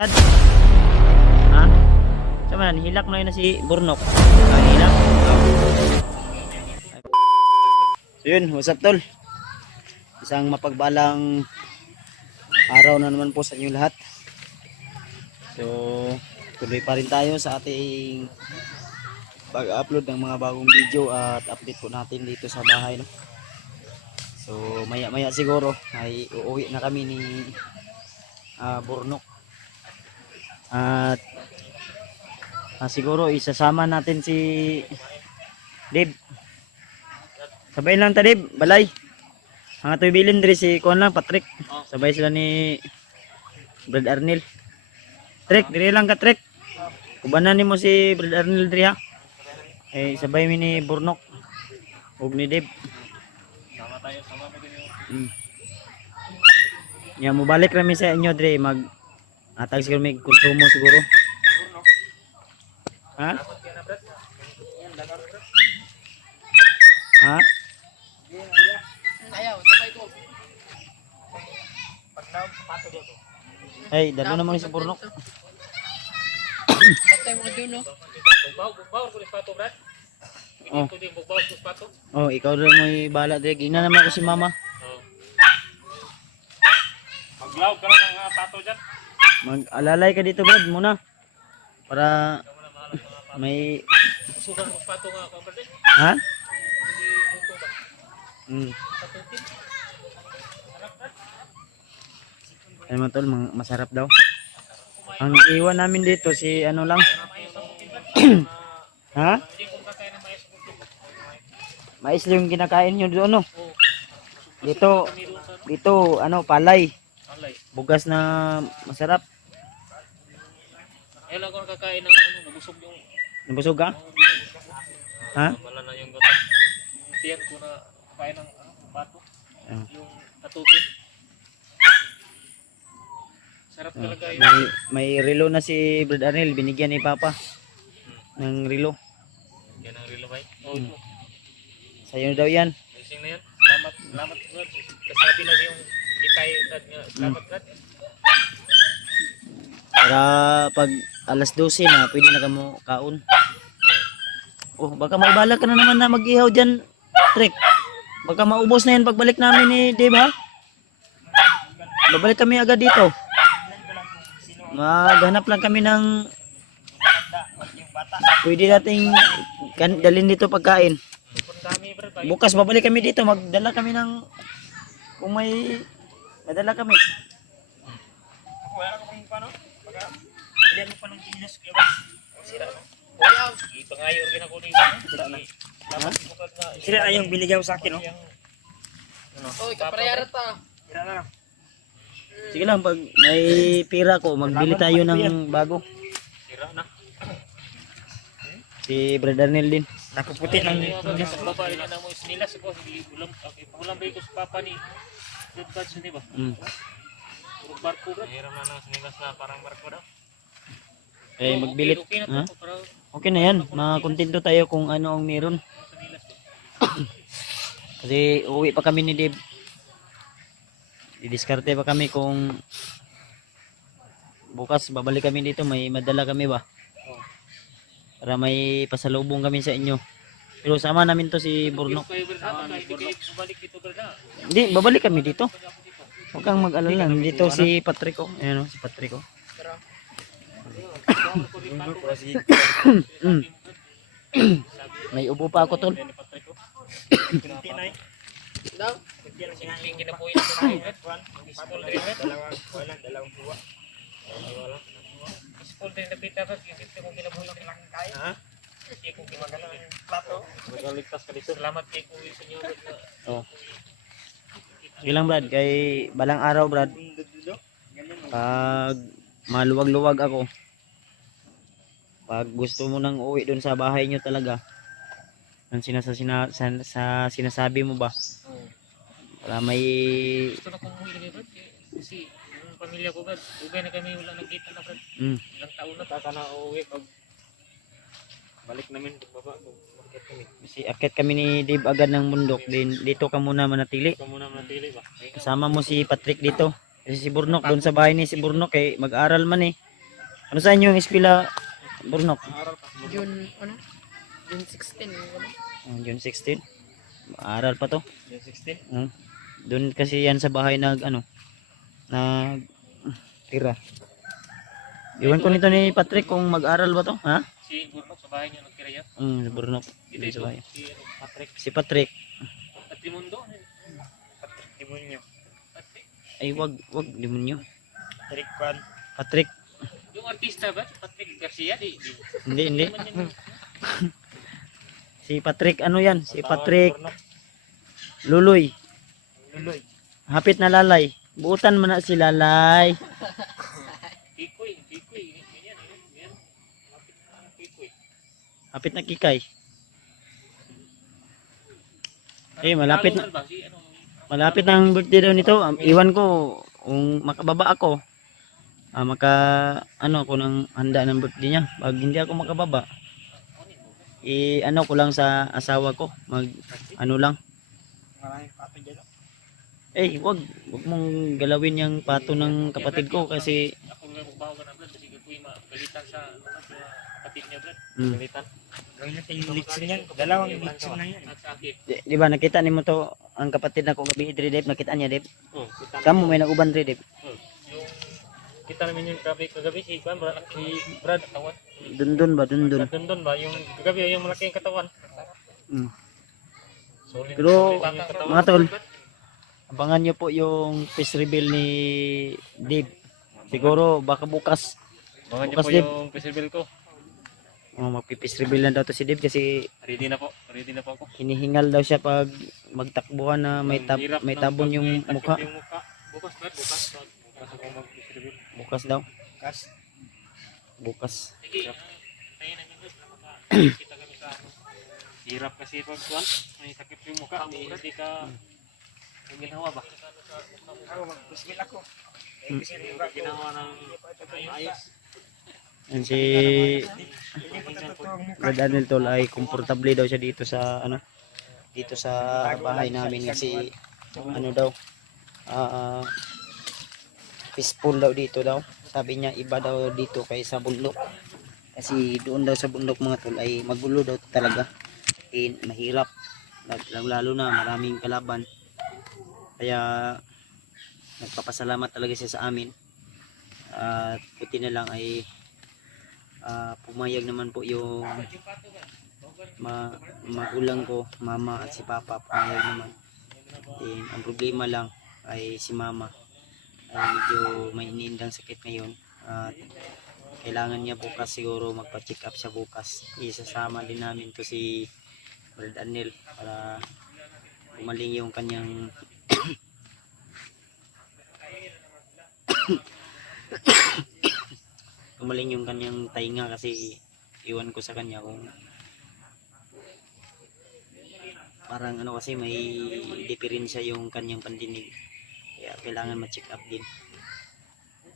Ha? Sama na, hilak na yun na si Burnok. Hilak. So yun, what's up tol? Isang mapagbalang araw na naman po sa inyo lahat. So, tuloy pa rin tayo sa ating pag-upload ng mga bagong video at update po natin dito sa bahay. No? So, maya-maya siguro ay uuwi na kami ni Burnok. At siguro isasama natin si Dave. Sabay lang ta Dave, balay. Ang ato'y bilin diri si Kuan lang, Patrick. Sabay sila ni Brad Arnel. Trek, diri lang ka Trek. Kubanan nimo si Brad Arnel diri ha. Sabay mi ni Burnok ug ni Dave. Sama tayo, sama mo din. Ya mo balik ra mi sa inyo diri mag atag siguro may konsumo siguro. Ha? Ha? Ayaw, sabay ko. Pag sapato dito. Ay, dalo na mo ni sa Burnok. Batay mo doon no. Bugbaw ko ni sapato, Brad. Oh. Ko din bugbaw ko sapato. Oh, ikaw rin mo ibala diri. Ina naman ako si Mama. Maglaw ka lang ng sapato diyan. Mag-alalay ka dito, Brad, muna. Para may Sugan mo sapato nga ako, Brad. ha? Hindi buto ba? Patutin. Ano man tol, masarap daw. Ang iwan namin dito si ano lang. Ha? Hindi ko kakain ng mais buto. Mais lang yung kinakain nyo doon, no? Dito, ano, palay. Alay. Bugas na masarap. Ayun ako nakakain ng ano, nabusog yung Nabusog ka? Ha? wala na yung gatas. Yung tiyan ko na kain ng ano, bato. Ah. Yung katutin. Sarap talaga yun. May relo na si Brad Arnel, binigyan ni Papa ng relo. Yan ang relo bay. Oh, ito. Sa'yo daw yan. Gising na yan. Salamat, salamat Brad. Kasabi na yung itay Brad nga. Salamat Brad. Para pag alas 12 na, pwede na kamo kaon. Oh, baka maibala ka na naman na mag-ihaw dyan, Trek. Baka maubos na yan pagbalik namin ni Dave, ha? Babalik kami agad dito. Maghanap lang kami ng pwede nating dalhin dito pagkain. Ang dami Brad. Bay. Bukas babalik kami dito, magdala kami ng kung may madala kami. Wala ko kung paano. Baka ilan mo pa ng ginas labas. Sira no. Wala. Ipangayo rin ako dito. Sira na. Dapat bukad na. Sila na yung binigay sa akin, no? Ano? Oy, kaparayara ta. Sira na. Sige lang, pag may pira ko, magbili tayo ng bago. Sira na. Si Brad Arnel din. Nakuputi ng ginas sa baba ina mo sinilas ko hindi ulam. Okay, ulam ba ko sa papa ni Good Buds ni ba? Puro barko Brad. Hiram na ng sinilas na parang barko daw. Magbilit. Okay na Ha? to para Okay na yan. Makontento tayo kung ano ang meron. sinilas. Kasi uwi pa kami ni Dave. Didiskarte pa kami kung bukas babalik kami dito. May madala kami ba? Para may pasalubong kami sa inyo. Pero sama namin to si Burnok. Kayo Brad, hindi kayo bumalik dito Brad. Hindi, babalik kami dito. Huwag kang mag-alala. Dito si Patrick. Oh. Ayan o, si Patrick. Oh. May ubo pa ako tol. Daw? Simpleng kinabuhi na sa Brad. School din Brad. Dalawang buwa. School din na pita Brad. Simpleng kong kinabuhi na lang kaya. Ha? Hindi ko gumagana ng plato. Magaligtas ka dito. Salamat kay Kuya sa inyo Brad. Oh. Sige lang Brad, kay balang araw Brad. Pag maluwag-luwag ako. Pag gusto mo nang uwi doon sa bahay nyo talaga. Ang sinasabi mo ba? Para may Gusto na kong umuwi lagi Brad. Kasi yung pamilya ko Brad. Ugay na kami wala nakita na Brad. Ilang taon na. Taka na uuwi pag balik namin pagbaba. Market kami. kasi akit kami ni Dave agad ng bundok. Din dito ka muna manatili. Ikaw muna manatili ba? Kasama mo si Patrick dito. Kasi si Burnok doon sa bahay ni si Burnok mag-aral man eh. Ano sa inyo yung eskwela, Burnok? June, ano? June 16. Ano? June 16. Aaral pa to. Yung 16. Doon kasi yan sa bahay nag tira. Iwan ko nito ni Patrick kung mag-aral ba to, ha? Si Burnok sa bahay niya nagtira yan. Sa Burnok. Dito Dito sa bahay. si Patrick. Si Patrick. Patrimundo. Patrick Timonyo. Patrick. Ay, wag demonyo. Patrick Kwan. Patrick. Yung artista ba? Patrick Garcia. Hindi. Si Patrick, ano yan? Si Patrick Luloy. Luloy. Hapit na lalay. Buutan mo na si lalay. Kikoy. Yan. Kikoy. Hapit na kikay. Malapit na. Ba? Si, ano, Malapit na ang birthday daw nito. Iwan ko kung makababa ako. Ako nang handa ng birthday niya. Pag hindi ako makababa, ko lang sa asawa ko. Lang. maraming pato dyan. Wag mong galawin yung pato ng kapatid ko kasi Ako nga magbaho ka na Brad. Kasi ko yung galitan sa kapatid niya Brad. Mm. Galitan. Galitan yung litsin yan. Dalawang litsin na yan. At sa akin. di ba nakita nimo to ang kapatid nako gabi diri Dave, nakita niya Dave. Kita Kamo may naguban diri Dave. yung kita namin yung kagabi si Brad katawan. Dundun ba dundun. Dundun ba yung kagabi yung malaking katawan. Mm. Solid. Pero, solid yung katawan. mga tol, abangan nyo po yung fish reveal ni Dave. Siguro baka bukas. Mga niyo Bukas, po Dave. yung festival ko. Magpipis reveal na daw to si Dave kasi Ready na po. Ready na po ako. hinihingal daw siya pag magtakbuhan na may Hirap may ng tabon yung takip mukha. yung mukha. Bukas Brad, bukas. Bukas ako mag-festival. Bukas daw. Bukas. Bukas. Sige. Tayo na minutes na makakita kami sa ano. Hirap kasi pag tuwan. May sakit yung mukha. Hindi ka ginawa ba? Ako mag-festival ako. Kasi ginawa ng ayos. And si Brad Daniel tol ay komportable daw siya dito sa dito sa bahay namin kasi daw peaceful daw dito daw. Sabi niya iba daw dito kaysa bundok. Kasi doon daw sa bundok mga tol ay magulo daw talaga. Mahirap. Lalo na maraming kalaban. Kaya nagpapasalamat talaga siya sa amin. At puti na lang ay pumayag naman po yung magulang ko, mama at si papa, pumayag naman. Ang problema lang ay si mama ay medyo may iniindang sakit ngayon at kailangan niya bukas siguro magpa-check up siya bukas. Isasama din namin to si Brad Daniel para gumaling yung kanyang gumaling yung kanyang tainga kasi iwan ko sa kanya kung parang kasi may diferensya yung kanyang pandinig kaya kailangan ma-check up din.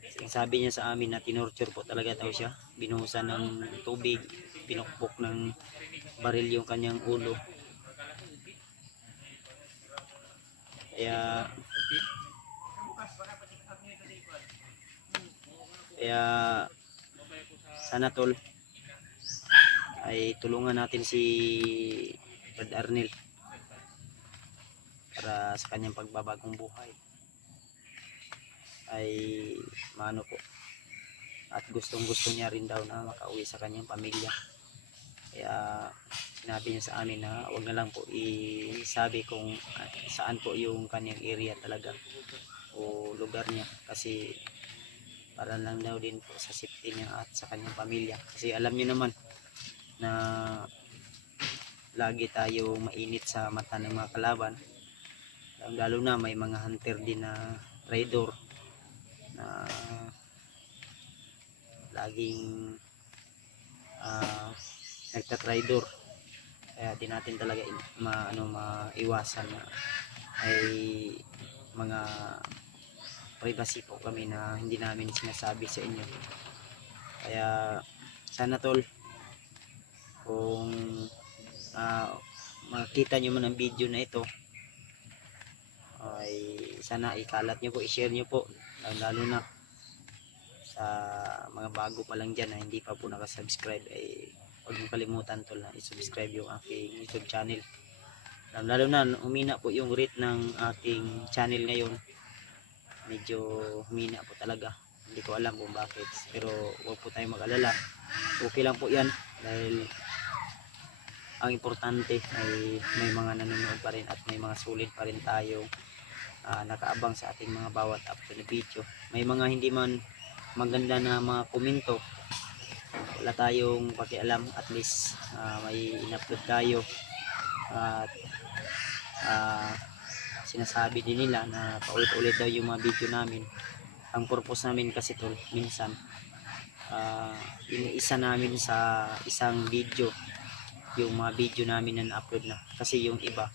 Kasi sabi niya sa amin na tinorture po talaga daw siya, binuhusan ng tubig, pinukpok ng baril yung kanyang ulo. Kaya sana tol ay tulungan natin si Brad Arnel para sa kanyang pagbabagong buhay ay maano po at gustong gusto niya rin daw na makauwi sa kanyang pamilya. Kaya sinabi niya sa amin na wag na lang po isabi kung saan po yung kanyang area talaga o lugar niya kasi para lang daw din po sa safety niya at sa kanyang pamilya kasi alam niyo naman na lagi tayo mainit sa mata ng mga kalaban, lalo na may mga hunter din na trader na laging nagtatrader, kaya di natin talaga maiwasan na ay mga privacy po kami na hindi namin sinasabi sa inyo. Kaya sana tol kung makita nyo man ang video na ito ay sana ikalat nyo po, i-share nyo po lalo na sa mga bago pa lang dyan na hindi pa po nakasubscribe ay huwag mong kalimutan tol na isubscribe yung aking YouTube channel. Lalo na humina po yung rate ng aking channel ngayon, medyo humina po talaga, hindi ko alam kung bakit, pero huwag po tayong mag-alala, okay lang po yan dahil ang importante ay may mga nanonood pa rin at may mga sulit pa rin tayo nakaabang sa ating mga bawat upload na video. May mga hindi man maganda na mga komento, wala tayong pakialam, at least may in-upload tayo at sinasabi din nila na paulit-ulit daw yung mga video namin. Ang purpose namin kasi tol, minsan iniisa namin sa isang video yung mga video namin na na-upload na, kasi yung iba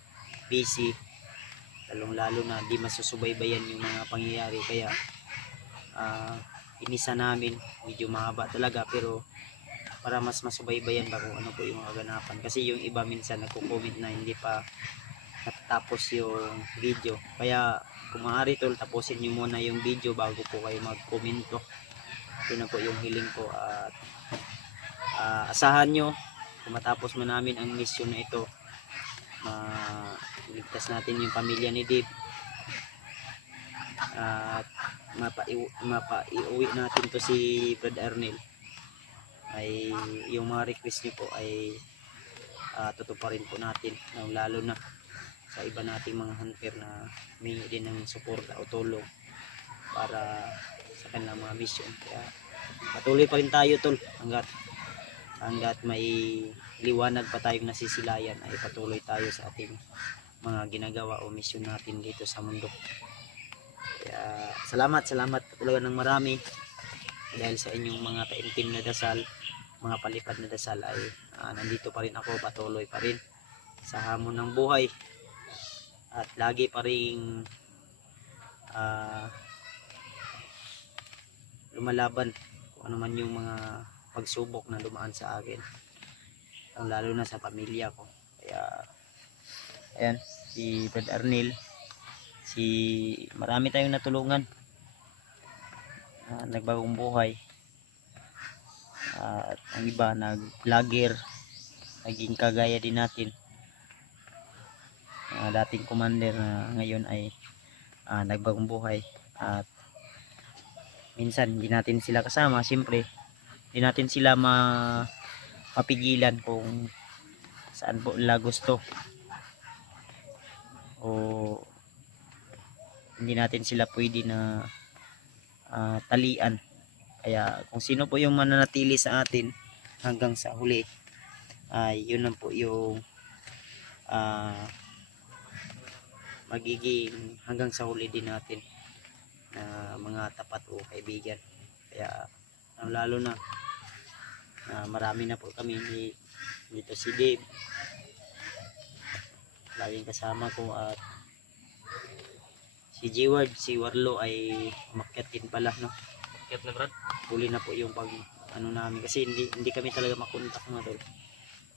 busy, lalong-lalo na di masusubaybayan yung mga pangyayari, kaya inisa namin, medyo mahaba talaga pero para mas masubaybayan ba kung ano po yung mga ganapan, kasi yung iba minsan nagko-comment na hindi pa natatapos yung video, kaya kung maaari tol, tapusin nyo muna yung video bago po kayo mag-komento. Yun na po yung hiling ko, at asahan nyo kung matapos man namin ang mission na ito, iligtas natin yung pamilya ni Dave at mapaiuwi natin to si Brad Arnel, ay yung mga request nyo po ay tutuparin po natin, lalo na sa iba nating mga hunter na humingi din ng suporta o tulong para sa kanilang mga mission. Kaya patuloy pa rin tayo tol, hanggat may liwanag pa tayong nasisilayan ay patuloy tayo sa ating mga ginagawa o mission natin dito sa mundo. Kaya salamat talaga ng marami dahil sa inyong mga taimtim na dasal, mga palipad na dasal ay nandito pa rin ako, patuloy pa rin sa hamon ng buhay at lagi pa rin lumalaban kung ano man yung mga pagsubok na dumaan sa akin, lalo na sa pamilya ko. Kaya ayan, si Brad Arnel, marami tayong natulungan, nagbagong buhay, at ang iba nag-vlogger, naging kagaya din natin, dating commander na ngayon ay nagbagong buhay. At minsan hindi natin sila kasama, siyempre hindi natin sila mapigilan kung saan po nila gusto, o hindi natin sila pwede na talian. Kaya kung sino po yung mananatili sa atin hanggang sa huli, ay yun lang po yung magiging hanggang sa huli din natin na mga tapat o kaibigan. Kaya lalo na marami na po kami dito, si Dave laging kasama ko, at si G-Ward, si Warlo ay umakyat din pala, no? Umakyat na Brad. Huli na po yung pag namin, kasi hindi kami talaga makontak mga tol.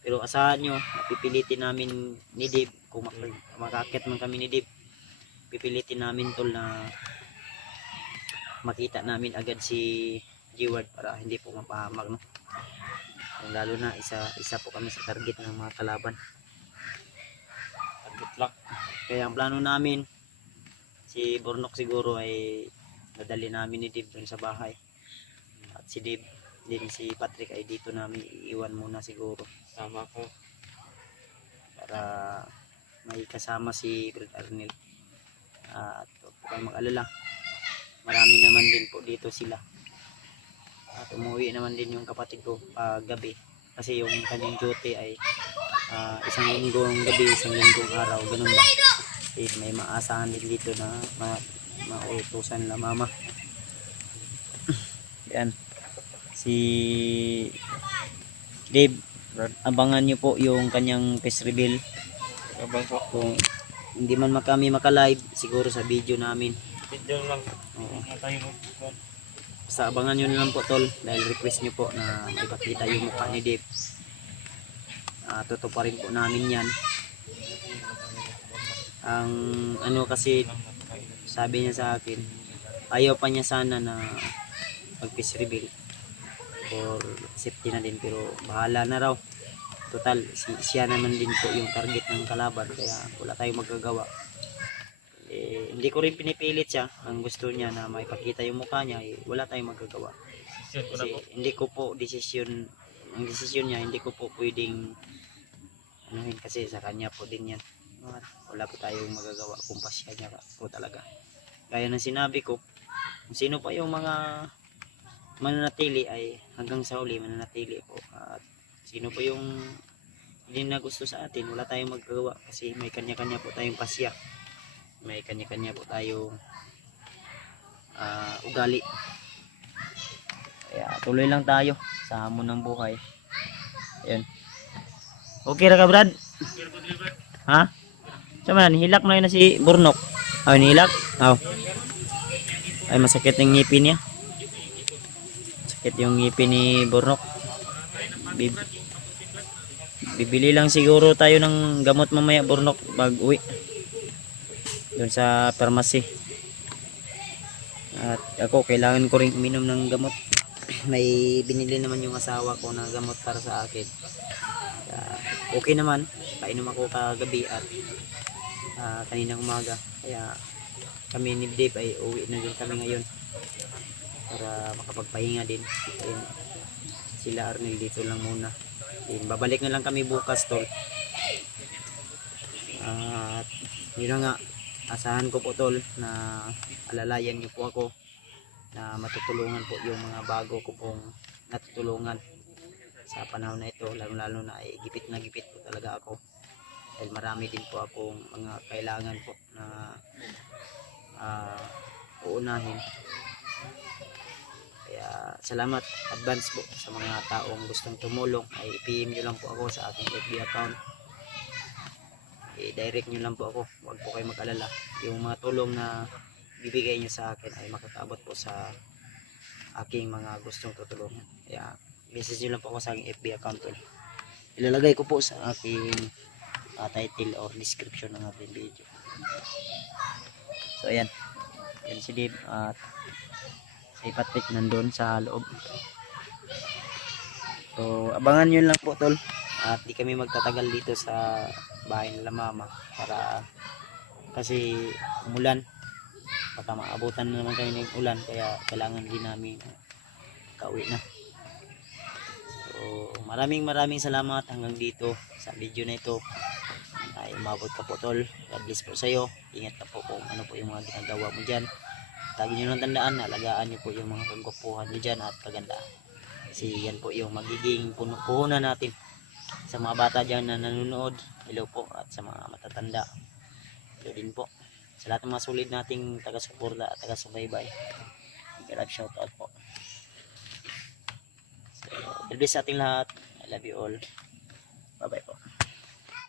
Pero asahan nyo, pipilitin namin ni Dave, kung makakyat man kami ni Dave, pipilitin namin tol na makita namin agad si G-Ward para hindi po mapahamak, no? Lalo na isa po kami sa target ng mga kalaban. Target lock. Kaya ang plano namin, si Bornok siguro ay nadali namin ni Dave dun sa bahay, at si Dave din, si Patrick ay dito namin iiwan muna siguro, Sama ko. para may kasama si Brad Arnel. At huwag po kayong mag-alala, marami naman din po dito sila, at umuwi naman din yung kapatid ko pag gabi, kasi yung kanyang duty ay isang linggong gabi, isang linggong araw, ganun ba. May maasahan din dito na mautusan na mama. Yan, si Dave, abangan nyo po yung kanyang face reveal. Abang po. Kung hindi man kami maka-live, siguro sa video namin. Video lang. Oo. Tayo. Basta abangan nyo na lang po tol, dahil request nyo po na maipakita yung mukha ni Dave. Tutuparin po namin yan. Ang ano kasi, sabi niya sa akin, ayaw pa niya sana na mag fish reveal for safety na din, pero bahala na raw. Total siya naman din po yung target ng kalaban, kaya wala tayong magagawa. Hindi ko rin pinipilit siya. Ang gusto niya na maipakita yung mukha niya, wala tayong magagawa. Kasi hindi ko po ang desisyon niya, hindi ko po pwedeng anuhin kasi sa kanya po din yan. Wala po tayong magagawa kung pasya niya po talaga. Gaya ng sinabi ko, kung sino pa yung mga mananatili ay hanggang sa uli mananatili po. At sino po yung hindi na gusto sa atin, wala tayong magagawa kasi may kanya-kanya po tayong pasya. May kanya-kanya po tayong ugali. Kaya tuloy lang tayo sa hamon ng buhay. Ayun. Okay ra ka, Brad? Ha? Sama na, hilak na yun na si Burnok. Nihilak? Ay, masakit yung ngipin niya. Sakit yung ngipin ni Burnok. Bibili lang siguro tayo ng gamot mamaya, Burnok, pag uwi. Doon sa pharmacy. At ako, kailangan ko rin uminom ng gamot. May binili naman yung asawa ko na gamot para sa akin. Okay naman, kainom ako kagabi at kaninang umaga. Kaya kami ni Dave ay uwi na din kami ngayon para makapagpahinga din. Ayun, sila Arnel dito lang muna. Ayun, babalik na lang kami bukas, tol. At yun na nga, asahan ko po, tol, na alalayan niyo po ako na matutulungan po yung mga bago ko pong natutulungan sa panahon na ito, lalo na ay gipit na gipit po talaga ako dahil marami din po akong mga kailangan po na uunahin. Kaya salamat advance po sa mga taong gustong tumulong. Ay PM nyo lang po ako sa aking FB account, i-direct nyo lang po ako, huwag po kayo mag-alala. Yung mga tulong na bibigay nyo sa akin ay makakaabot po sa aking mga gustong tutulungan. Kaya message nyo lang po ako sa aking FB account, tol. Ilalagay ko po sa aking title or description ng ating video. So ayan, yan si Dave at si Patrick nandun sa loob. So abangan nyo lang po, tol, at di kami magtatagal dito sa bahay nila mama para kasi umulan, baka maabutan na naman kayo ng ulan, kaya kailangan din namin kauwi na. So maraming salamat hanggang dito sa video na ito. Ay umabot ka po, tol. God bless po sa iyo. Ingat ka po kung ano po yung mga ginagawa mo dyan. Lagi nyo lang tandaan, alagaan nyo po yung mga kagwapuhan nyo dyan at kagandaan. Kasi yan po yung magiging puhunan natin sa mga bata dyan na nanonood. Hello po. At sa mga matatanda, hello din po. Sa lahat ng mga sulit nating taga-suporta at taga-subaybay, shout out po. So, God bless sa ating lahat. I love you all. Bye bye po.